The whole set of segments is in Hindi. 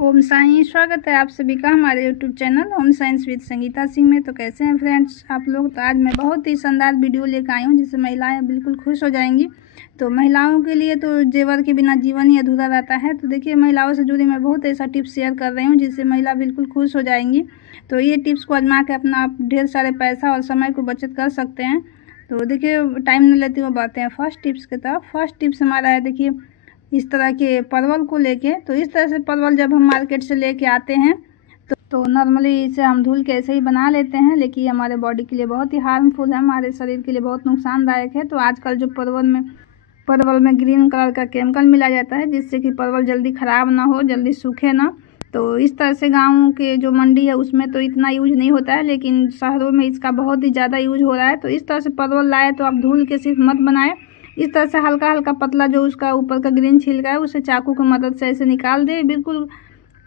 ओम साईं, स्वागत है आप सभी का हमारे YouTube channel Om science with Sangeeta Singh में। तो कैसे हैं फ्रेंड्स आप लोग। तो आज मैं बहुत ही शानदार वीडियो लेकर आई हूँ जिससे महिलाएं बिल्कुल खुश हो जाएंगी। तो महिलाओं के लिए तो जेवर के बिना जीवन ही अधूरा रहता है। तो देखिए, महिलाओं से जुड़ी मैं बहुत ऐसा टिप्स शेयर कर रही हूँ जिससे महिला बिल्कुल खुश हो जाएंगी। तो ये टिप्स को आजमा के अपना आप ढेर सारे पैसा और समय को बचत कर सकते हैं। तो देखिए, टाइम नहीं लेती हुए बढ़ते हैं फर्स्ट टिप्स की तरफ। फर्स्ट टिप्स हमारा है, देखिए, इस तरह के परवल को लेके। तो इस तरह से परवल जब हम मार्केट से लेके आते हैं तो नॉर्मली इसे हम धुल के ऐसे ही बना लेते हैं, लेकिन हमारे बॉडी के लिए बहुत ही हार्मफुल है, हमारे शरीर के लिए बहुत नुकसानदायक है। तो आजकल जो परवल में ग्रीन कलर का केमिकल मिला जाता है जिससे कि परवल जल्दी ख़राब ना हो, जल्दी सूखे ना। तो इस तरह से गाँव के जो मंडी है उसमें तो इतना यूज नहीं होता है, लेकिन शहरों में इसका बहुत ही ज़्यादा यूज हो रहा है। तो इस तरह से परवल लाए तो आप धुल के सिर्फ मत बनाएं। इस तरह से हल्का हल्का पतला जो उसका ऊपर का ग्रीन छिलका है उसे चाकू की मदद से ऐसे निकाल दे। बिल्कुल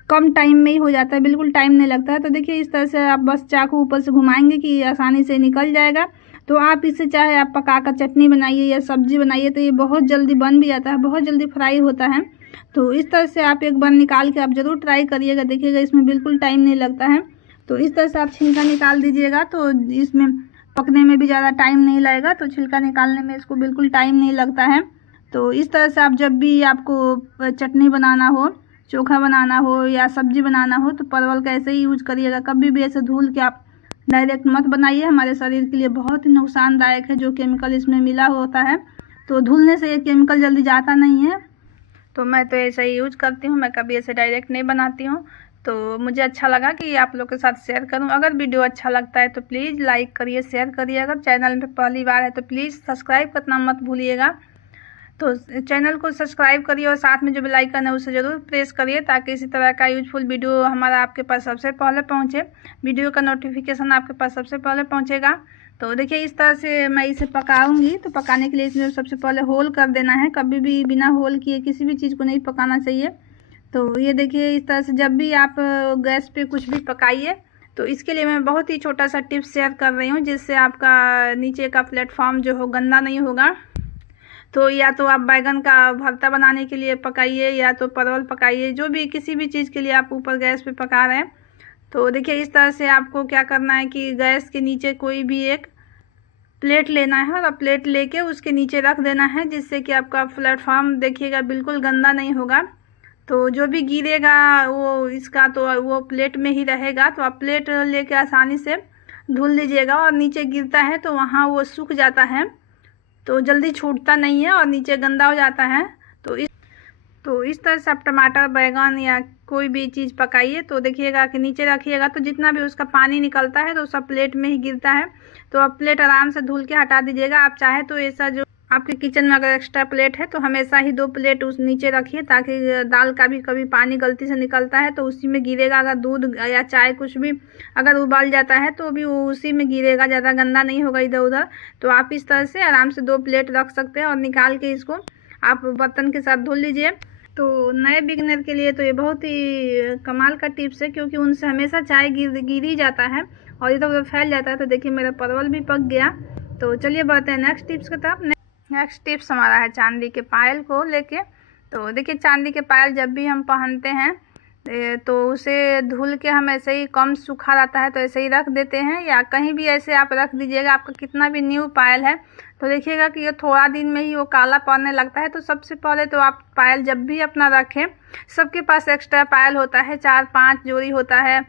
कम टाइम में ही हो जाता है, बिल्कुल टाइम नहीं लगता है। तो देखिए, इस तरह से आप बस चाकू ऊपर से घुमाएंगे कि आसानी से निकल जाएगा। तो आप इसे चाहे आप पका कर चटनी बनाइए या सब्जी बनाइए, तो ये बहुत जल्दी बन भी जाता है, बहुत जल्दी फ्राई होता है। तो इस तरह से आप एक बार निकाल के आप ज़रूर ट्राई करिएगा, देखिएगा इसमें बिल्कुल टाइम नहीं लगता है। तो इस तरह से आप छिलका निकाल दीजिएगा तो इसमें पकने में भी ज़्यादा टाइम नहीं लगेगा। तो छिलका निकालने में इसको बिल्कुल टाइम नहीं लगता है। तो इस तरह से आप जब भी आपको चटनी बनाना हो, चोखा बनाना हो या सब्जी बनाना हो, तो परवल का ऐसे ही यूज करिएगा। कभी भी ऐसे धुल के आप डायरेक्ट मत बनाइए, हमारे शरीर के लिए बहुत ही नुकसानदायक है जो केमिकल इसमें मिला होता है। तो धुलने से ये केमिकल जल्दी जाता नहीं है। तो मैं तो ऐसा ही यूज करती हूँ, मैं कभी ऐसे डायरेक्ट नहीं बनाती हूँ। तो मुझे अच्छा लगा कि आप लोग के साथ शेयर करूं। अगर वीडियो अच्छा लगता है तो प्लीज़ लाइक करिए, शेयर करिए। अगर चैनल में पहली बार है तो प्लीज़ सब्सक्राइब करना मत भूलिएगा। तो चैनल को सब्सक्राइब करिए और साथ में जो बेल आइकन है उसे ज़रूर प्रेस करिए ताकि इसी तरह का यूजफुल वीडियो हमारा आपके पास सबसे पहले पहुँचे। वीडियो का नोटिफिकेशन आपके पास सबसे पहले पहुँचेगा। तो देखिए, इस तरह से मैं इसे पकाऊंगी। तो पकाने के लिए इसमें सबसे पहले होल कर देना है। कभी भी बिना होल किए किसी भी चीज़ को नहीं पकाना चाहिए। तो ये देखिए, इस तरह से जब भी आप गैस पे कुछ भी पकाइए, तो इसके लिए मैं बहुत ही छोटा सा टिप्स शेयर कर रही हूँ जिससे आपका नीचे का प्लेटफॉर्म जो हो गंदा नहीं होगा। तो या तो आप बैगन का भरता बनाने के लिए पकाइए या तो परवल पकाइए, जो भी किसी भी चीज़ के लिए आप ऊपर गैस पे पका रहे हैं। तो देखिए, इस तरह से आपको क्या करना है कि गैस के नीचे कोई भी एक प्लेट लेना है और प्लेट लेके उसके नीचे रख देना है जिससे कि आपका प्लेटफॉर्म देखिएगा बिल्कुल गंदा नहीं होगा। तो जो भी गिरेगा वो इसका तो वो प्लेट में ही रहेगा। तो आप प्लेट लेके आसानी से धुल लीजिएगा और नीचे गिरता है तो वहाँ वो सूख जाता है, तो जल्दी छूटता नहीं है और नीचे गंदा हो जाता है। तो इस तरह से आप टमाटर, बैगन या कोई भी चीज़ पकाइए तो देखिएगा कि नीचे रखिएगा तो जितना भी उसका पानी निकलता है तो सब प्लेट में ही गिरता है। तो आप प्लेट आराम से धुल के हटा दीजिएगा। आप चाहे तो ऐसा जो आपके किचन में अगर एक्स्ट्रा प्लेट है तो हमेशा ही 2 प्लेट उस नीचे रखिए ताकि दाल का भी कभी पानी गलती से निकलता है तो उसी में गिरेगा। अगर दूध या चाय कुछ भी अगर उबाल जाता है तो भी वो उसी में गिरेगा, ज़्यादा गंदा नहीं होगा इधर उधर। तो आप इस तरह से आराम से 2 प्लेट रख सकते हैं और निकाल के इसको आप बर्तन के साथ धुल लीजिए। तो नए बिगनर के लिए तो ये बहुत ही कमाल का टिप्स है क्योंकि उनसे हमेशा चाय गिर ही जाता है और इधर उधर फैल जाता है। तो देखिए, मेरा परवल भी पक गया। तो चलिए बढ़ते हैं नेक्स्ट टिप्स की तरफ। नेक्स्ट टिप्स हमारा है चांदी के पायल को लेके। तो देखिए, चांदी के पायल जब भी हम पहनते हैं तो उसे धुल के हम ऐसे ही कम सूखा रहता है तो ऐसे ही रख देते हैं या कहीं भी ऐसे आप रख दीजिएगा। आपका कितना भी न्यू पायल है तो देखिएगा कि ये थोड़ा दिन में ही वो काला पड़ने लगता है। तो सबसे पहले तो आप पायल जब भी अपना रखें, सबके पास एक्स्ट्रा पायल होता है, 4-5 जोड़ी होता है,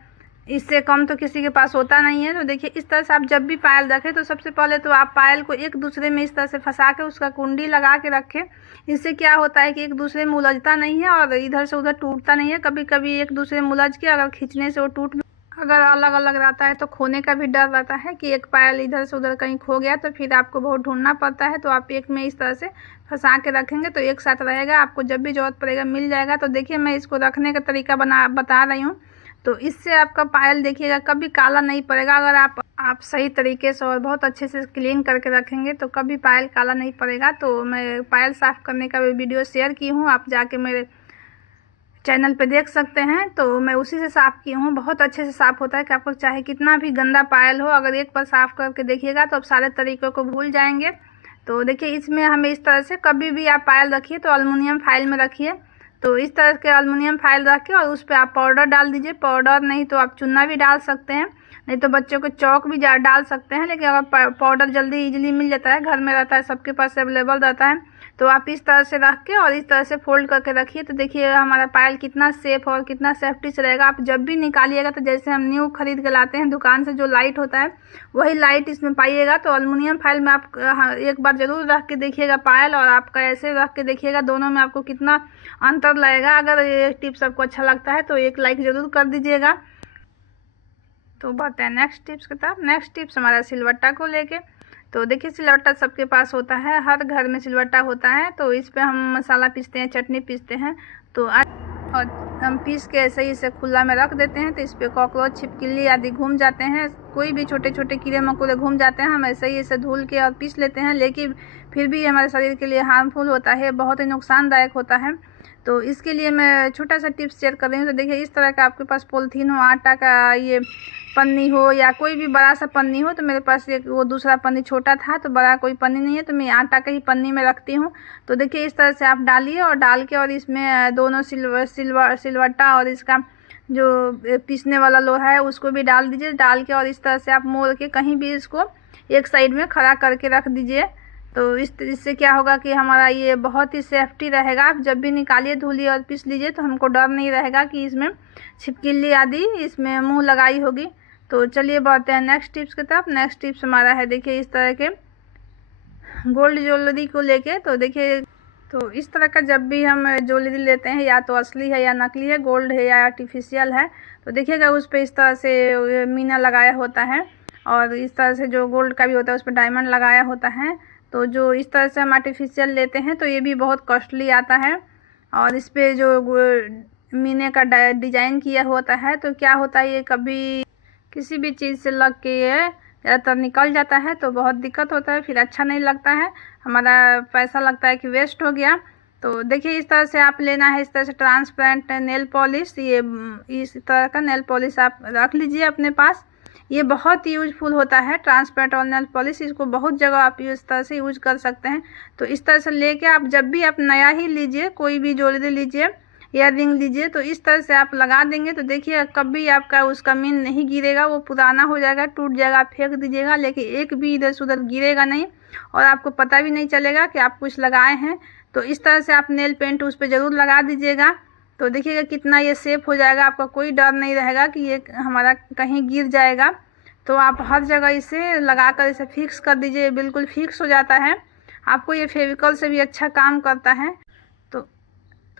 इससे कम तो किसी के पास होता नहीं है। तो देखिए, इस तरह से आप जब भी पायल रखें तो सबसे पहले तो आप पायल को एक दूसरे में इस तरह से फंसा के उसका कुंडी लगा के रखें। इससे क्या होता है कि एक दूसरे में उलझता नहीं है और इधर से उधर टूटता नहीं है। कभी कभी एक दूसरे में उलझ के अगर खींचने से वो टूट, अगर अलग अलग रहता है तो खोने का भी डर रहता है कि एक पायल इधर से उधर कहीं खो गया तो फिर आपको बहुत ढूंढना पड़ता है। तो आप एक में इस तरह से फंसा के रखेंगे तो एक साथ रहेगा, आपको जब भी ज़रूरत पड़ेगा मिल जाएगा। तो देखिए, मैं इसको रखने का तरीका बता रही हूँ। तो इससे आपका पायल देखिएगा कभी काला नहीं पड़ेगा। अगर आप सही तरीके से और बहुत अच्छे से क्लीन करके रखेंगे तो कभी पायल काला नहीं पड़ेगा। तो मैं पायल साफ़ करने का भी वीडियो शेयर की हूँ, आप जाके मेरे चैनल पे देख सकते हैं। तो मैं उसी से साफ़ की हूँ, बहुत अच्छे से साफ़ होता है कि आपको चाहे कितना भी गंदा पायल हो, अगर एक बार साफ़ करके देखिएगा तो आप सारे तरीक़ों को भूल जाएंगे। तो देखिए, इसमें हमें इस तरह से कभी भी आप पायल रखिए तो एल्युमिनियम फाइल में रखिए तो इस तरह के एल्युमिनियम फाइल रख के और उस पर आप पाउडर डाल दीजिए। पाउडर नहीं तो आप चूना भी डाल सकते हैं, नहीं तो बच्चों को चौक भी डाल सकते हैं। लेकिन अगर पाउडर जल्दी इजीली मिल जाता है, घर में रहता है, सबके पास अवेलेबल रहता है, तो आप इस तरह से रख के और इस तरह से फोल्ड करके रखिए। तो देखिए हमारा पायल कितना सेफ और कितना सेफ्टी से रहेगा। आप जब भी निकालिएगा तो जैसे हम न्यू खरीद के लाते हैं दुकान से, जो लाइट होता है वही लाइट इसमें पाइएगा। तो एल्युमिनियम फाइल में आप एक बार ज़रूर रख के देखिएगा पायल, और आपका ऐसे रख के देखिएगा, दोनों में आपको कितना अंतर लगेगा। अगर ये टिप्स आपको अच्छा लगता है तो एक लाइक ज़रूर कर दीजिएगा। तो बढ़ते हैं नेक्स्ट टिप्स की तरफ। नेक्स्ट टिप्स हमारा सिलवट्टा को लेके। तो देखिए सिलवट्टा सबके पास होता है, हर घर में सिलवट्टा होता है। तो इस पे हम मसाला पीसते हैं, चटनी पीसते हैं। तो और हम पीस के ऐसे ही इसे खुला में रख देते हैं, तो इस पर कॉकरोच, छिपकली आदि घूम जाते हैं। कोई भी छोटे छोटे कीड़े मकोड़े घूम जाते हैं। हम ऐसे ही इसे धुल के और पीस लेते हैं, लेकिन फिर भी हमारे शरीर के लिए हार्मफुल होता है, बहुत ही नुकसानदायक होता है। तो इसके लिए मैं छोटा सा टिप्स शेयर कर रही हूँ। तो देखिए इस तरह का आपके पास पॉलीथीन हो, आटा का ये पन्नी हो, या कोई भी बड़ा सा पन्नी हो। तो मेरे पास एक वो दूसरा पन्नी छोटा था, तो बड़ा कोई पन्नी नहीं है, तो मैं आटा का ही पन्नी में रखती हूँ। तो देखिए इस तरह से आप डालिए और डाल के और इसमें दोनों सिलवट्टा और इसका जो पीसने वाला लोहा है उसको भी डाल दीजिए। डाल के और इस तरह से आप मोड़ के कहीं भी इसको एक साइड में खड़ा करके रख दीजिए। तो इससे क्या होगा कि हमारा ये बहुत ही सेफ्टी रहेगा। आप जब भी निकालिए, धुलिए और पीस लीजिए, तो हमको डर नहीं रहेगा कि इसमें छिपकली आदि इसमें मुंह लगाई होगी। तो चलिए बढ़ते हैं नेक्स्ट टिप्स की तरफ। नेक्स्ट टिप्स हमारा है देखिए इस तरह के गोल्ड ज्वेलरी को लेके। तो देखिए तो इस तरह का जब भी हम ज्वेलरी लेते हैं, या तो असली है या नकली है, गोल्ड है या आर्टिफिशियल है, तो देखिएगा उस पर इस तरह से मीना लगाया होता है, और इस तरह से जो गोल्ड का भी होता है उस पर डायमंड लगाया होता है। तो जो इस तरह से हम आर्टिफिशियल लेते हैं तो ये भी बहुत कॉस्टली आता है, और इस पर जो मीने का डिजाइन किया होता है, तो क्या होता है ये कभी किसी भी चीज़ से लग के ये ज़्यादातर निकल जाता है, तो बहुत दिक्कत होता है, फिर अच्छा नहीं लगता है, हमारा पैसा लगता है कि वेस्ट हो गया। तो देखिए इस तरह से आप लेना है, इस तरह से ट्रांसपेरेंट नेल पॉलिश, ये इस तरह का नेल पॉलिश आप रख लीजिए अपने पास। ये बहुत यूजफुल होता है ट्रांसपेरेंट और नेल पॉलिश, इसको बहुत जगह आप इस तरह से यूज कर सकते हैं। तो इस तरह से लेके आप जब भी आप नया ही लीजिए, कोई भी ज्वेलरी लीजिए, ईयर रिंग लीजिए, तो इस तरह से आप लगा देंगे तो देखिए कभी आपका उसका मीन नहीं गिरेगा, वो पुराना हो जाएगा, टूट जाएगा, आप फेंक दीजिएगा, लेकिन एक भी इधर से उधर गिरेगा नहीं, और आपको पता भी नहीं चलेगा कि आप कुछ लगाए हैं। तो इस तरह से आप नेल पेंट उस पर ज़रूर लगा दीजिएगा। तो देखिएगा कितना ये सेफ हो जाएगा, आपका कोई डर नहीं रहेगा कि ये हमारा कहीं गिर जाएगा। तो आप हर जगह इसे लगा कर इसे फिक्स कर दीजिए, बिल्कुल फिक्स हो जाता है। आपको ये फेविकॉल से भी अच्छा काम करता है।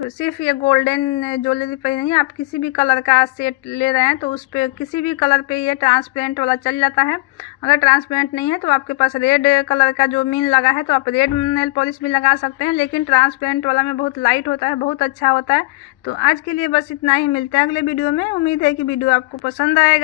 तो सिर्फ ये गोल्डन ज्वेलरी पे नहीं, आप किसी भी कलर का सेट ले रहे हैं तो उस पर किसी भी कलर पे ये ट्रांसपेरेंट वाला चल जाता है। अगर ट्रांसपेरेंट नहीं है तो आपके पास रेड कलर का जो मीन लगा है, तो आप रेड नेल पॉलिश भी लगा सकते हैं, लेकिन ट्रांसपेरेंट वाला में बहुत लाइट होता है, बहुत अच्छा होता है। तो आज के लिए बस इतना ही, मिलते हैं अगले वीडियो में। उम्मीद है कि वीडियो आपको पसंद आएगा।